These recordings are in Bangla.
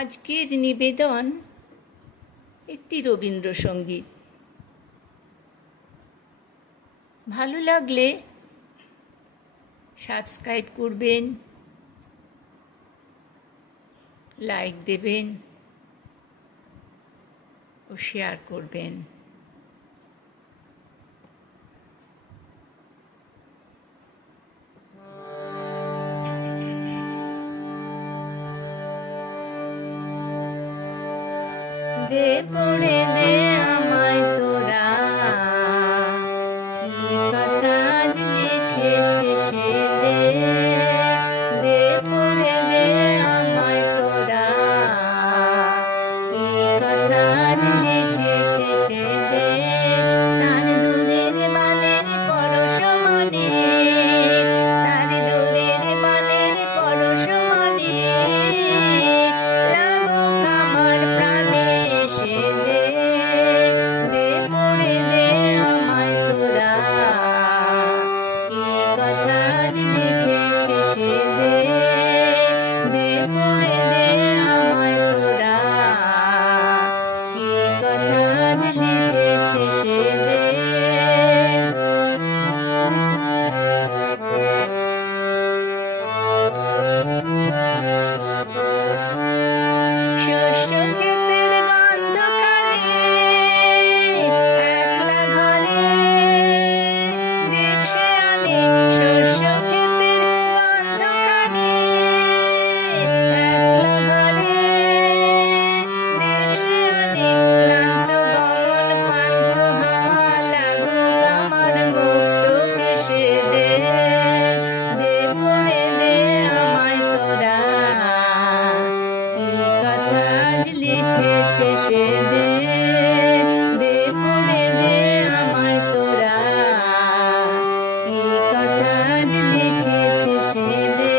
আজকের নিবেদন একটি রবীন্দ্রসঙ্গীত। ভালো লাগলে সাবস্ক্রাইব করবেন, লাইক দেবেন ও শেয়ার করবেন। দে পড়ে দে আমায় তোরা, কি কথা আজ লিখেছে সে দে। দে পড়ে দে আমায় তোরা, কি কথা আজ লিখেছে সে দে। তার দূরের বালের পরশ মনে, তার দূরের বালের পরশ মনে, লাগুক আমার প্রাণে সে দে। দে পড়ে দে আমায় তোরা, কি কথা আজ লিখেছে সে দে। দে পড়ে দে আমায় তোরা, কি কথা আজ লিখেছে সে দে। শস্য ক্ষেতের গন্ধ খালি, একলা ঘরে দেখছে আনে। শস্য ক্ষেতের গন্ধ খালি, একলা ঘরে দেখছে আনে। ক্লান্ত গমন পান্থ হাওয়া, লাগুক আমার মুক্ত কেশে দে। দে পড়ে দে আমায় তোরা, কি কথা আজ লিখেছে সে দে। দে পড়ে দে আমায় তোরা, কি কথা আজ লিখেছে সে দে।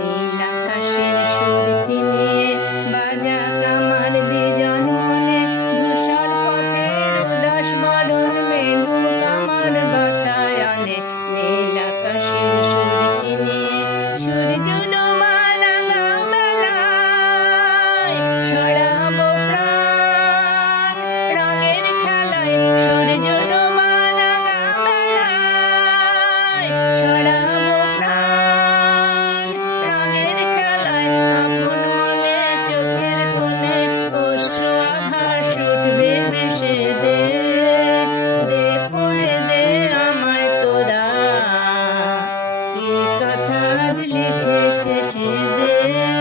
নীল আকাশের সুরটি নিয়ে বাজাক আমার বিজন মনে, ধূসর পথের উদাস বরণ মেলুক আমার বাতায়নে। নীল আকাশের সুরটি নিয়ে সূর্য ডোবা রাঙা বেলায়, ছড়াবো প্রাণ রঙের খেলায়। সূর্য ডোবা রাঙা বেলায়, ছড়াবো প্রাণ রঙের খেলায়। আপন মনে চোখের কোণে অশ্রু আভাস উঠবে ভেসে দে। দে পড়ে দে আমায় তোরা, কি কথা আজ লিখেছে সে দে।